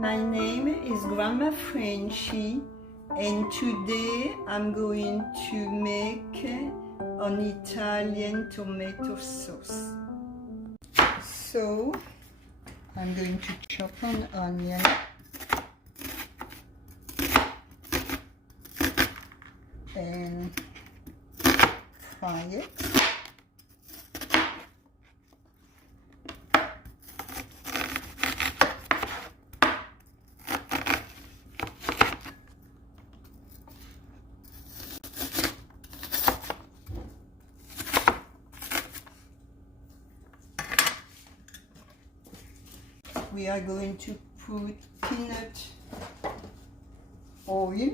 My name is Grandma Frenchie, and today I'm going to make an Italian tomato sauce. So I'm going to chop an onion and fry it. We are going to put peanut oil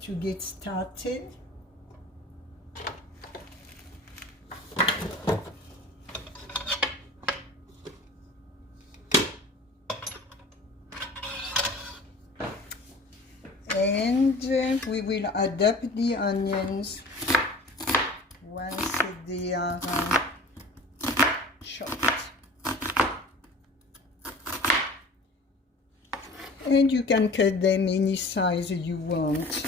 to get started. And we will add up the onions once they are chopped. And you can cut them any size you want.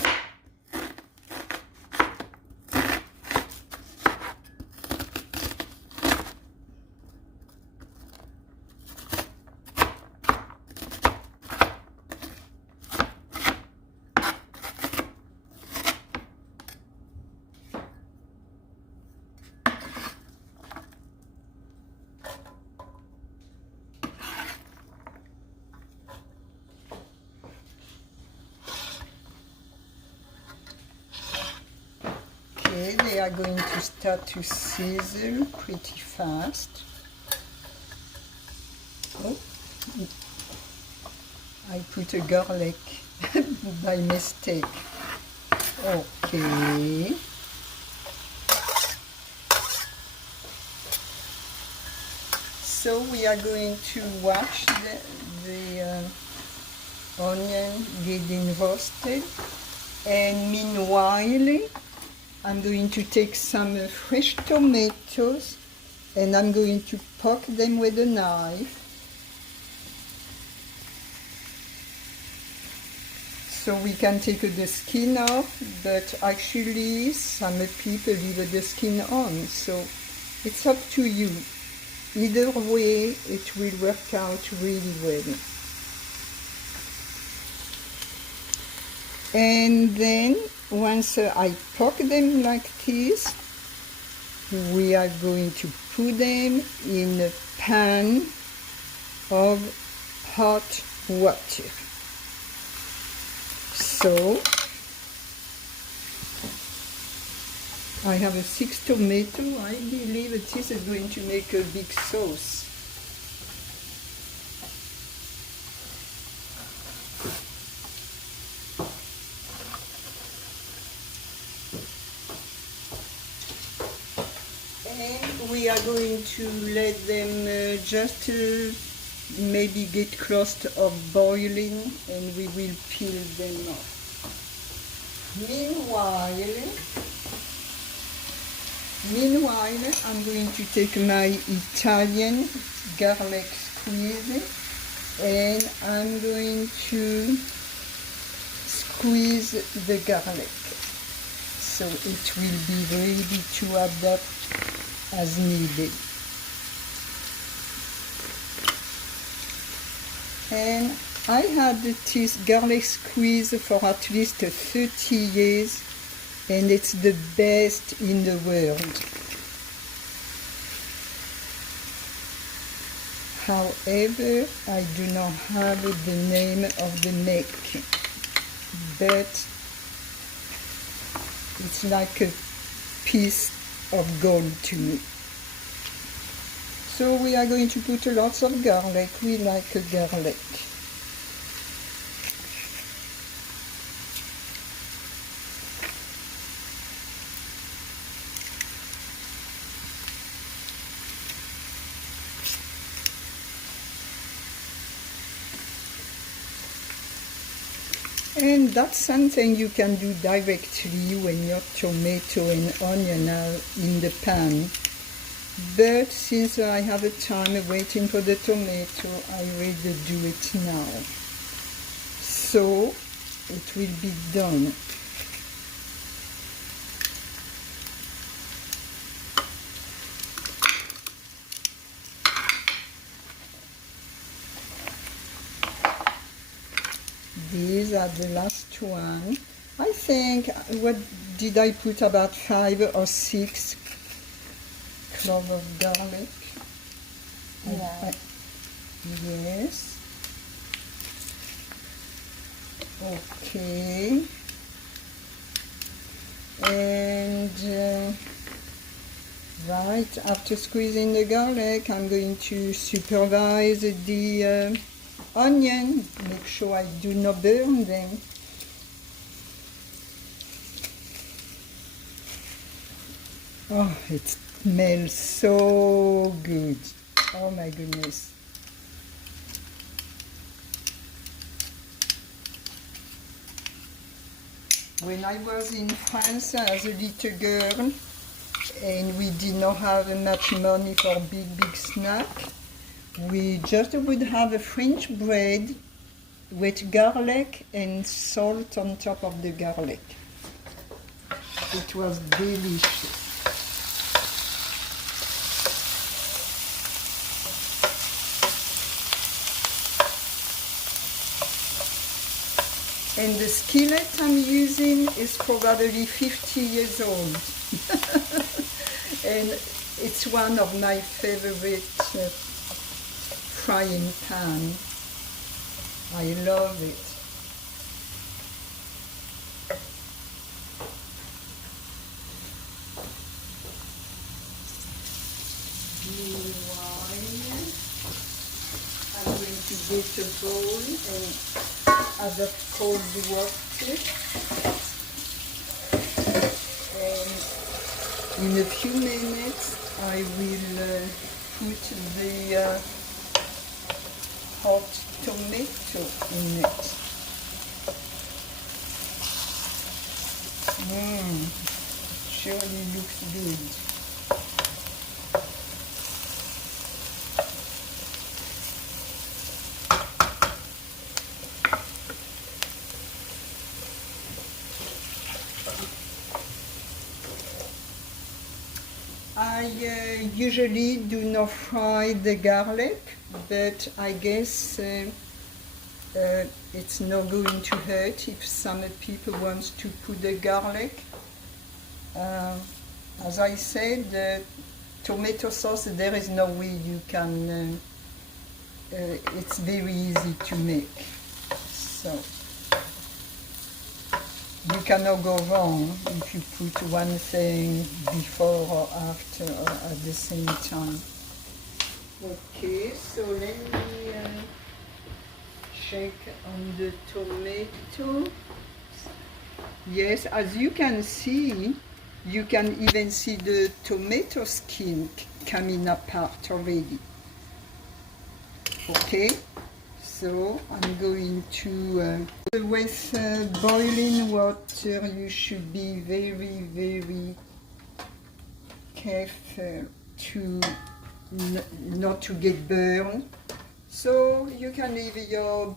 They are going to start to sizzle pretty fast. Oh, I put a garlic by mistake. Okay. So we are going to watch the onion getting roasted, and meanwhile I'm going to take some fresh tomatoes and I'm going to poke them with a knife. So we can take the skin off, but actually some people leave the skin on, so it's up to you. Either way, it will work out really well. And then once I poke them like this, we are going to put them in a pan of hot water. So I have 6 tomatoes. I believe this is going to make a big sauce. We are going to let them just maybe get close to boiling, and we will peel them off. Meanwhile, I'm going to take my Italian garlic squeeze and I'm going to squeeze the garlic so it will be ready to add up as needed. And I had this garlic squeeze for at least 30 years, and it's the best in the world. However, I do not have the name of the make, but it's like a piece of gold to me. So we are going to put lots of garlic. We like garlic. And that's something you can do directly when your tomato and onion are in the pan. but since I have a time waiting for the tomato, I rather do it now. So it will be done. These are the last one. I think, what did I put, about 5 or 6 cloves of garlic? Yeah. Yes. Okay. And right after squeezing the garlic, I'm going to supervise the onion, make sure I do not burn them. Oh, it smells so good. Oh my goodness. When I was in France as a little girl, and we did not have much money for big snack, we just would have a French bread with garlic and salt on top of the garlic. It was delicious. And the skillet I'm using is probably 50 years old. And it's one of my favorite frying pan. I love it. Meanwhile, I'm going to get a bowl and add up cold water. And in a few minutes, I will put the hot tomato in it. Surely looks good. I usually do not fry the garlic, but I guess it's not going to hurt if some people want to put the garlic. As I said, the tomato sauce, there is no way you can, it's very easy to make. So you cannot go wrong if you put one thing before or after or at the same time. Okay, so let me check on the tomato. Yes, as you can see, you can even see the tomato skin coming apart already. Okay, so I'm going to, with boiling water, you should be very careful to not to get burned. So you can leave your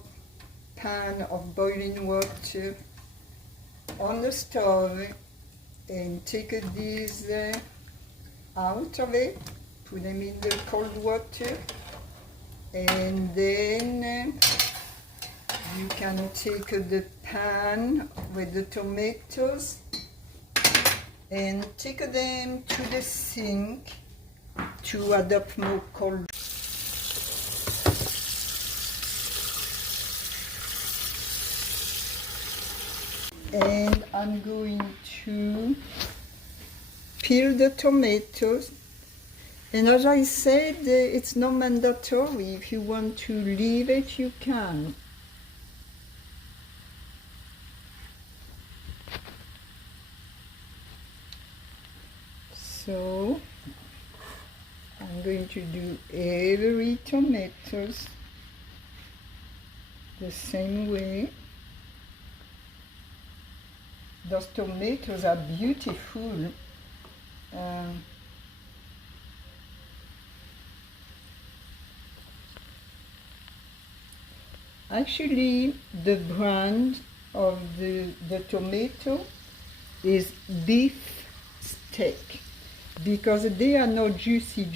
pan of boiling water on the stove and take these out of it, put them in the cold water, and then you can take the pan with the tomatoes and take them to the sink to add up more cold. And I'm going to peel the tomatoes. And as I said, it's not mandatory. If you want to leave it, you can. So I'm going to do every tomatoes the same way. Those tomatoes are beautiful. Actually, the brand of the tomato is beef steak because they are not juicy.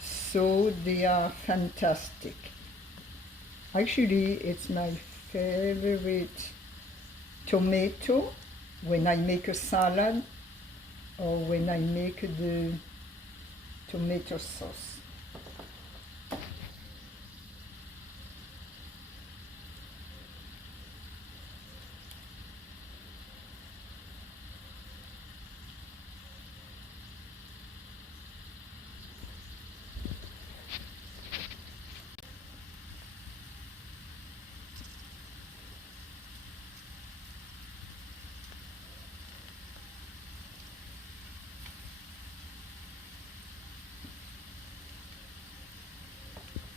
So they are fantastic. Actually, it's my favorite tomato when I make a salad or when I make the tomato sauce.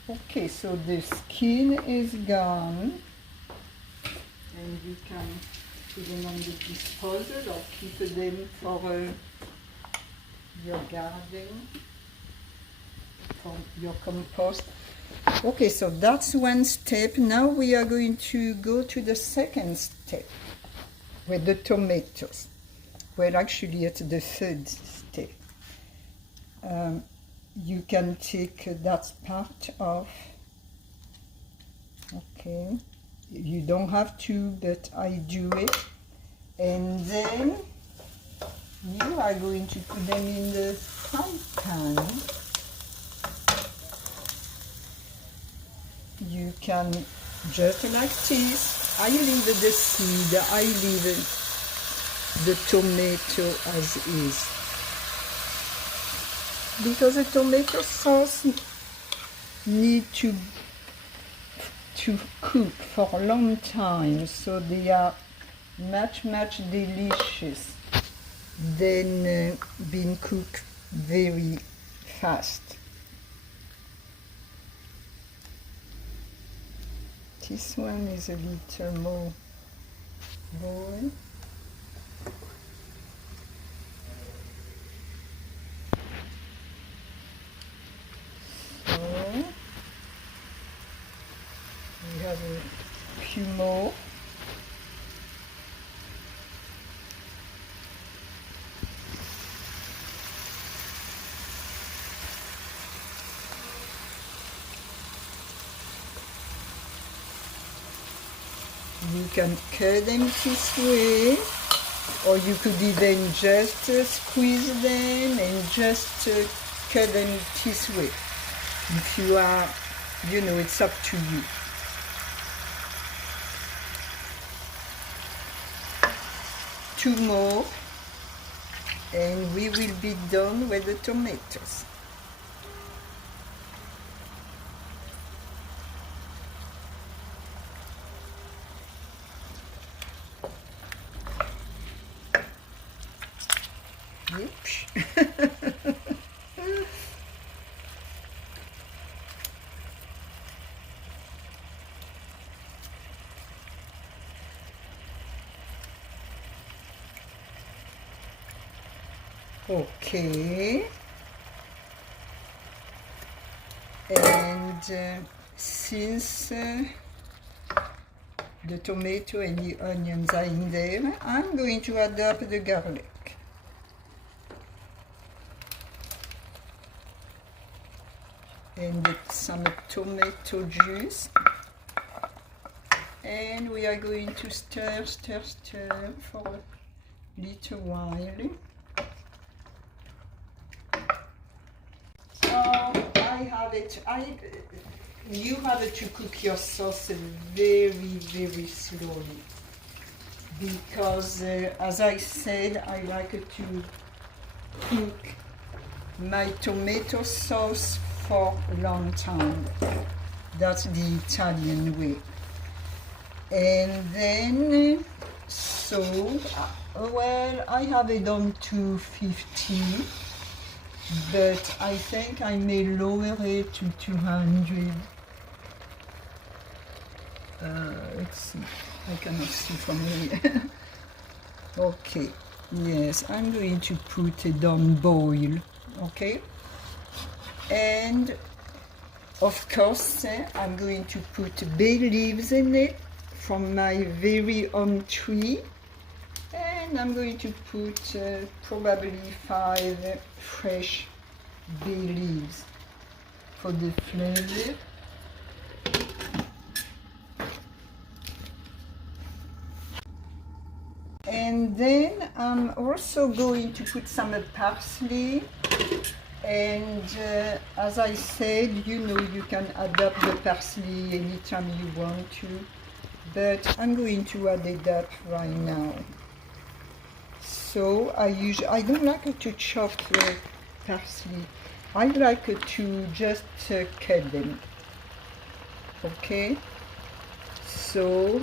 Okay, so the skin is gone, and you can put them on the disposal or keep them for your garden, for your compost. Okay, so that's one step. Now we are going to go to the second step with the tomatoes. Well, actually, it's the third step. You can take that part off. Okay, you don't have to, but I do it. And then you are going to put them in the fry pan. You can just like this. I leave the seed, I leave the tomato as is. Because the tomato sauce need to cook for a long time, so they are much delicious than being cooked very fast. This one is a little more boiled. We have a few more. You can cut them this way, or you could even just squeeze them and just cut them this way. If you are, it's up to you. Two more, and we will be done with the tomatoes. Oops. Okay, and since the tomato and the onions are in there, I'm going to add up the garlic. And some tomato juice. And we are going to stir for a little while. I have it. You have to cook your sauce very slowly because, as I said, I like to cook my tomato sauce for a long time. That's the Italian way. And then, I have it on 250. But I think I may lower it to 200. Let's see. I cannot see from here. Okay. Yes, I'm going to put it on boil. Okay. And of course, I'm going to put bay leaves in it from my very own tree. And I'm going to put probably 5 fresh bay leaves for the flavor. And then I'm also going to put some parsley. And as I said, you know, you can add up the parsley anytime you want to. But I'm going to add it up right now. So I don't like to chop the parsley. I like to just cut them. Okay. So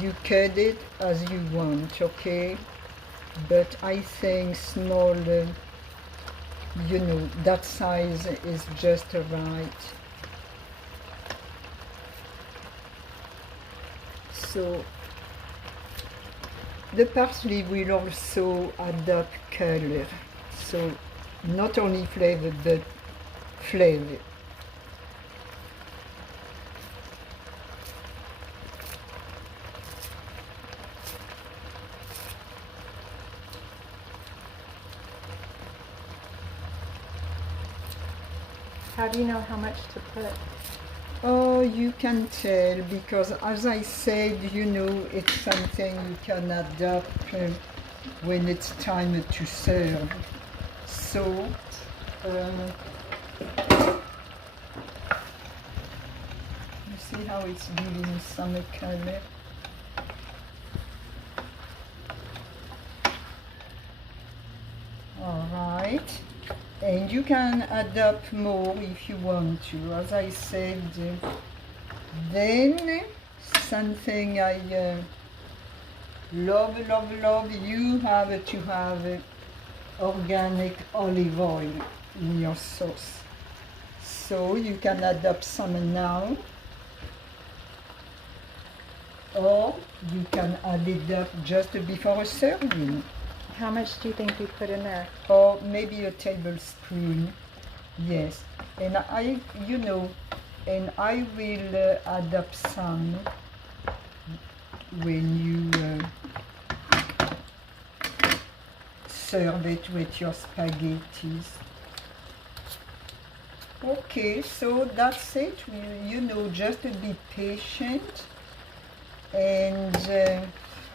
you cut it as you want. Okay. But I think small, you know, that size is just right. So the parsley will also add up color, so not only flavor but flavor. How do you know how much to put? Oh, you can tell, because as I said, you know, it's something you can adapt when it's time to serve. So, you see how it's giving some color? All right. And you can add up more if you want to. As I said, then something I love, you have to have organic olive oil in your sauce. So you can add up some now, or you can add it up just before serving. How much do you think you put in there? Or maybe a tablespoon, yes. And you know, and I will add up some when you serve it with your spaghettis. Okay, so that's it. You know, just be patient, and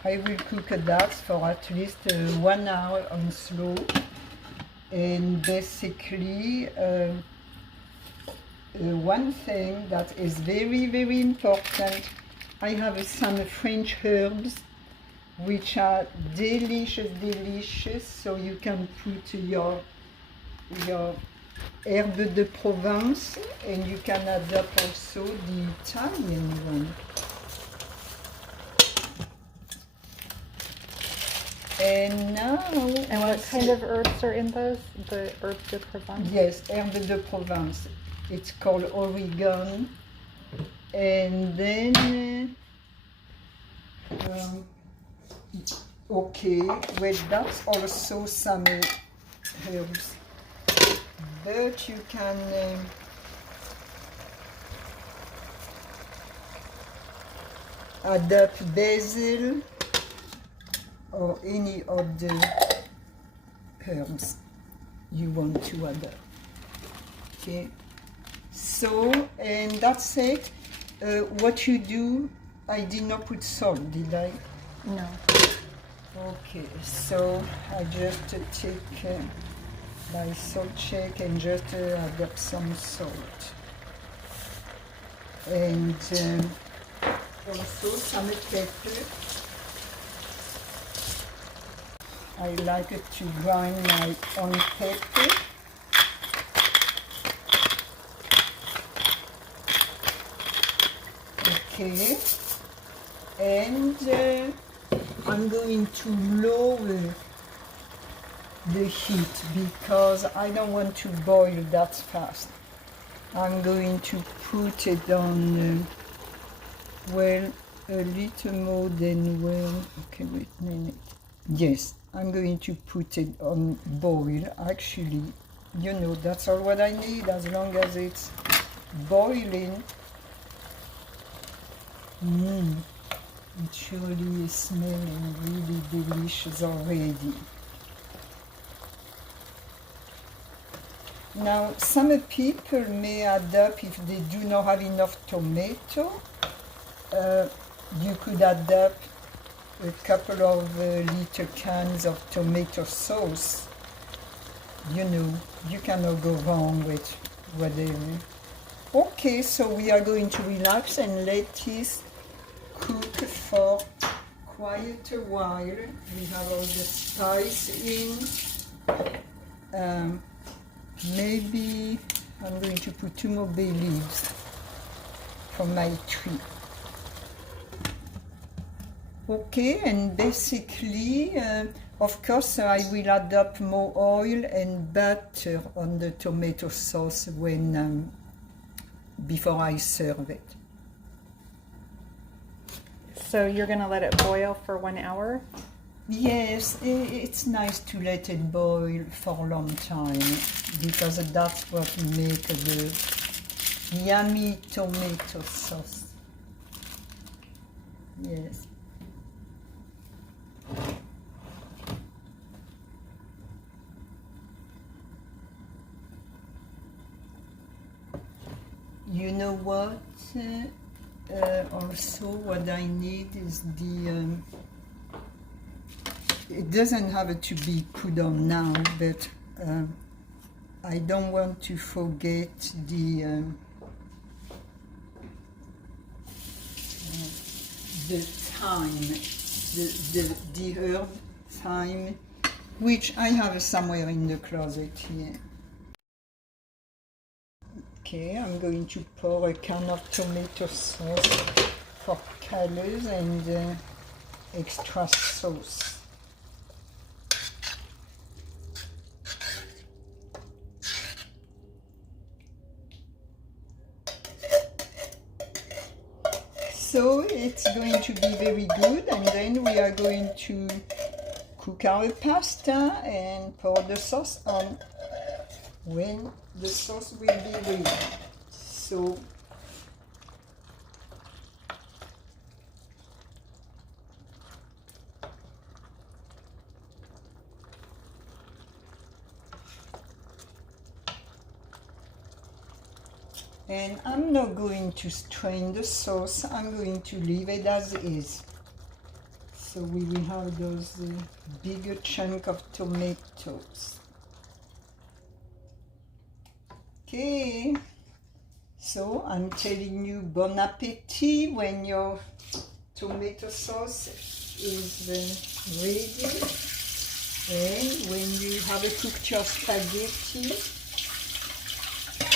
I will cook that for at least 1 hour on slow. And basically, one thing that is very, very important, I have some French herbs which are delicious. So you can put your herbe de Provence, and you can add up also the Italian one. And now... And what kind of herbs are in those? The herbes de Provence? Yes, herbe de Provence. It's called oregano. And then... okay, well, that's also some herbs. But you can... add up basil, or any of the herbs you want to add up. Okay, so, and that's it. What you do, I did not put salt, did I? No. Okay, so I just take my salt check and just add up some salt. And also some pepper. I like it to grind my own pepper. Okay, and I'm going to lower the heat because I don't want to boil that fast. I'm going to put it on, well, a little more than well. Okay, wait a minute. Yes, I'm going to put it on boil. Actually, you know, that's all what I need, as long as it's boiling. It surely is smelling really delicious already. Now, some people may add up, if they do not have enough tomato, you could add up a couple of little cans of tomato sauce. You know, you cannot go wrong with whatever. Okay, so we are going to relax and let this cook for quite a while. We have all the spice in. Maybe I'm going to put 2 more bay leaves from my tree. Okay, and basically, of course, I will add up more oil and butter on the tomato sauce when before I serve it. So you're going to let it boil for 1 hour? Yes, it's nice to let it boil for a long time, because that's what makes the yummy tomato sauce. Yes. You know what? Also, what I need is the. It doesn't have to be put on now, but I don't want to forget the thyme, the herb thyme, which I have somewhere in the closet here. Okay, I'm going to pour a can of tomato sauce for colors and extra sauce. So it's going to be very good, and then we are going to cook our pasta and pour the sauce on when the sauce will be ready. So and I'm not going to strain the sauce, I'm going to leave it as is. So we will have those bigger chunk of tomatoes. Okay, so I'm telling you, bon appetit when your tomato sauce is ready, and when you have cooked your spaghetti.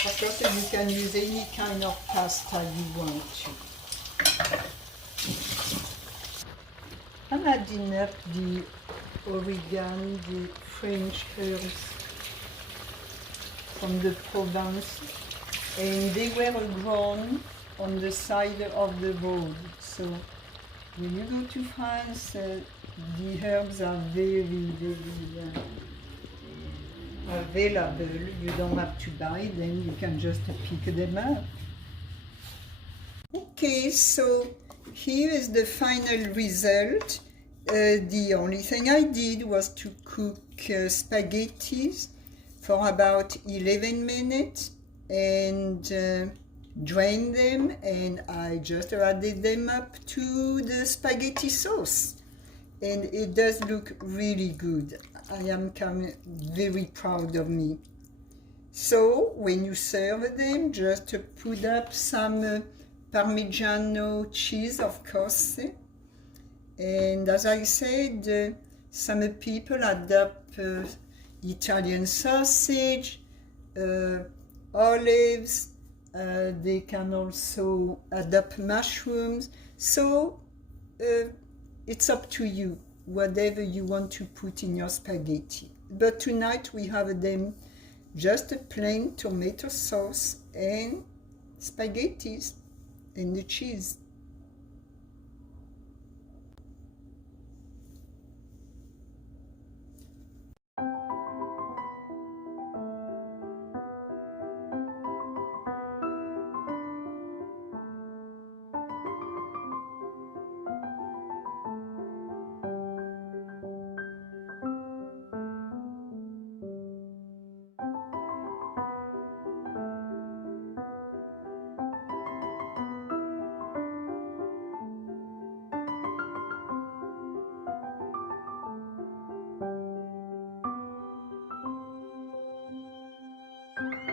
Of course, you can use any kind of pasta you want to. I'm adding up the oregano, the French herbs from the Provence, and they were grown on the side of the road. So when you go to France, the herbs are very, very available. You don't have to buy them, you can just pick them up. Okay, so here is the final result. The only thing I did was to cook spaghettis for about 11 minutes and drain them, and I just added them up to the spaghetti sauce, and it does look really good. I am very proud of me. So when you serve them, just put up some Parmigiano cheese, of course. And as I said, some people add up Italian sausage, olives. They can also add up mushrooms. So it's up to you, whatever you want to put in your spaghetti. But tonight we have them just a plain tomato sauce and spaghettis and the cheese.